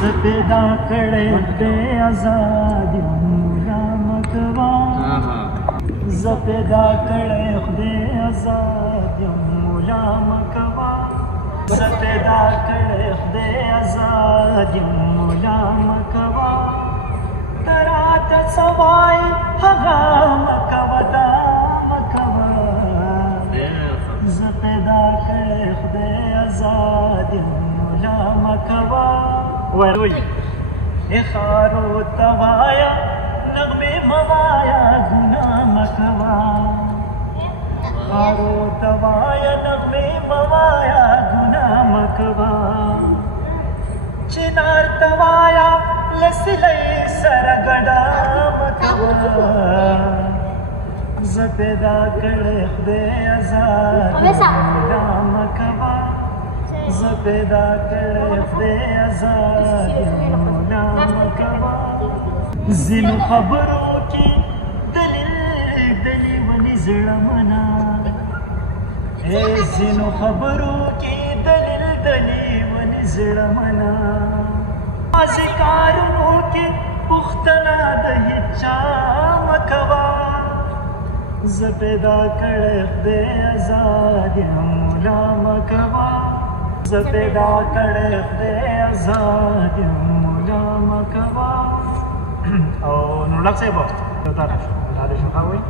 پیدا کړې خدای آزاد مولا مکوا ز پیدا کړې خدای آزاد مولا مکوا ز پیدا کړې خدای آزاد مولا مکوا ترات سوای هغه مکوا دا مکوا ز پیدا کړې خدای آزاد مولا مکوا وروي اخارو توایا نغمه موایا گنا مکوا خارو توایا نغمه موایا گنا مکوا چنار توایا لسلی سرگڑا مکوا ز پیدا کړې خدای آزاد مولا مکوا ز پیدا کړې خدای آزاد مولا مکوا ځینو خبرو کې دلیل دلیل ونی زړه منا ځینو خبرو کې دلیل دلیل ونی زړه منا ذکرونو کې پختنا د هیچا مکوا ز پیدا کړې خدای آزاد مولا مکوا ز پیدا کړې خدای آزاد مولا مکوا او نو لږ څه به دا شو خاوي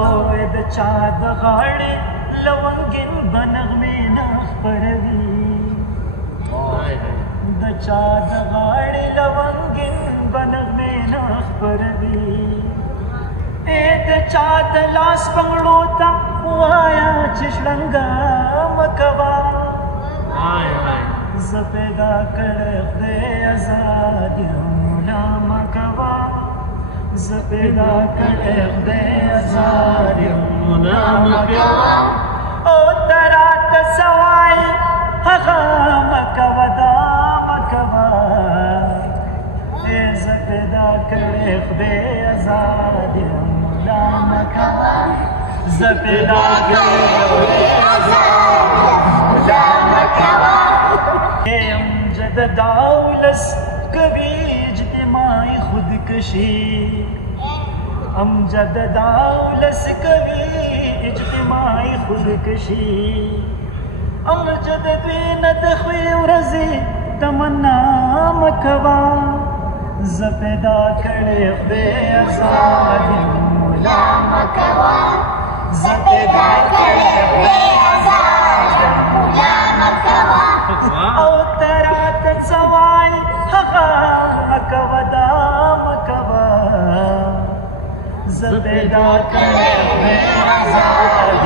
او د چا د غاړې لونګین بنغمې نه خپروي د چا د غاړې لونګین بنغمې نه خپروي د چا د لاس بنګړو ته وایا چې شړنګا مکوا ز پیدا کړې خدای آزاد مولا مکوا ز پیدا کړې خدای آزاد مولا مکوا او ترات سوای هغه مکوا دا مکوا ز پیدا کړې خدای آزاد مولا مکوا ز پیدا کړې خدای آزاد مولا مکوا امجد داولس کبھی اجتماعی خودکشی امجد داولس کبھی اجتماعی خودکشی امجد دوین دخوی ورزی تمنا مکوا ز پیدا کړې خدای آزاد مولا مکوا ز پیدا کړې خدای آزاد مولا مکوا او ترات سوای هغه مکوا دا مکوا ز پیدا کړې خدای آزاد